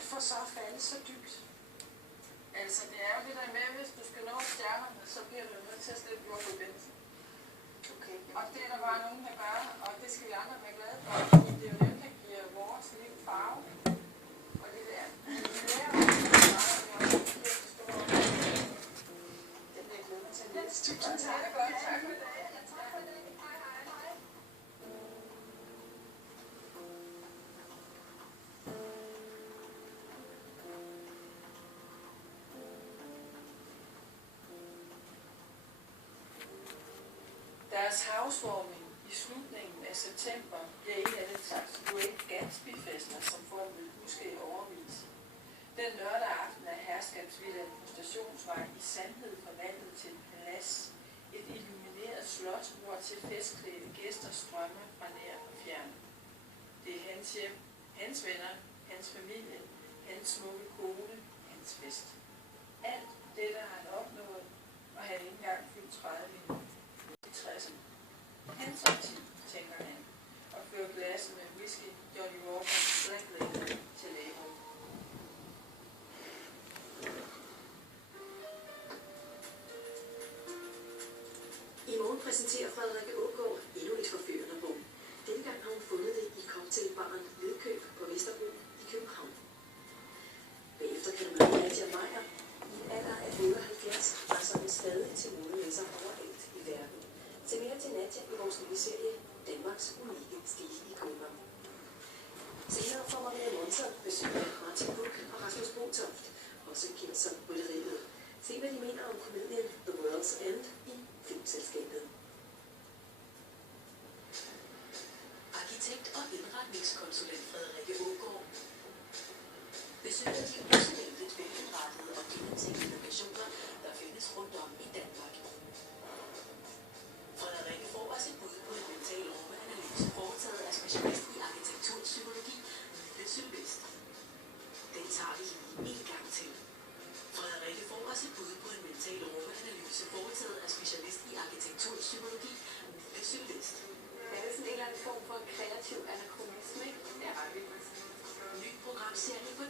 højt for så at falde så dybt? Altså, det er jo det der med, at hvis du skal nå stjernerne, så bliver du nødt til at slippe jordforbindelsen. Okay. Og det er der bare nogen, der gør, og det skal vi andre være glade for, fordi det er jo dem, der giver vores liv farve. Og det der, vi lærer jo meget, og vi også giver det store. Den vil jeg glæde mig til at læse. Tusind tak. Det er godt, tak for det. Tak for det. Hej, hej, hej. Deres housewarming i slutningen af september bliver en af den slags Great Gatsby-fester, som folk vil huske i overvis. Den lørdag aften er herskabsvillaen på Stationsvej i sandhed forvandlet til et palads, et illumineret slot, hvor til festklædte gæster strømmer fra nær og fjern. Det er hans hjem, hans venner, hans familie, hans smukke kone, hans fest. Alt dette har han opnået, og han ikke engang fyldt 30 minutter. 60'erne. Hans årti, tænker han, og fører glasset med whisky, Johnny Walker, Black Label til Label. I morgen præsenterer Frederikke Aagaard endnu et forførende rum. Denne gang har hun fundet det i cocktailbaren Vedkøb på Vesterbro i København. Bagefter kan man møde Nadia Meyer. I en alder af 78 rejser hun stadig til modemesser overalt i verden. Se mere til Nadia i vores nye serie Danmarks unikke stilikoner. Senere får Maria Monson besøg af Martin Buch og Rasmus Botoft, også kendt som Rytteriet. Se hvad de mener om komedien The World's End i Filmselskabet. Arkitekt og indretningskonsulent Frederikke Aagaard besøger de usædvanligt velindrettede og gennemtænkte lokationer, der findes rundt om i Danmark. Frederikke får også et bud på en mental rummeanalyse foretaget af specialist i arkitekturpsykologi, Mille Sylvest. Den tager vi lige en gang til. Frederikke får også et bud på en mental rummeanalyse foretaget af specialist i arkitekturpsykologi, Mille Sylvest. Det er sådan en eller anden form for kreativ anakronisme, ikke? Ja, ny programserie på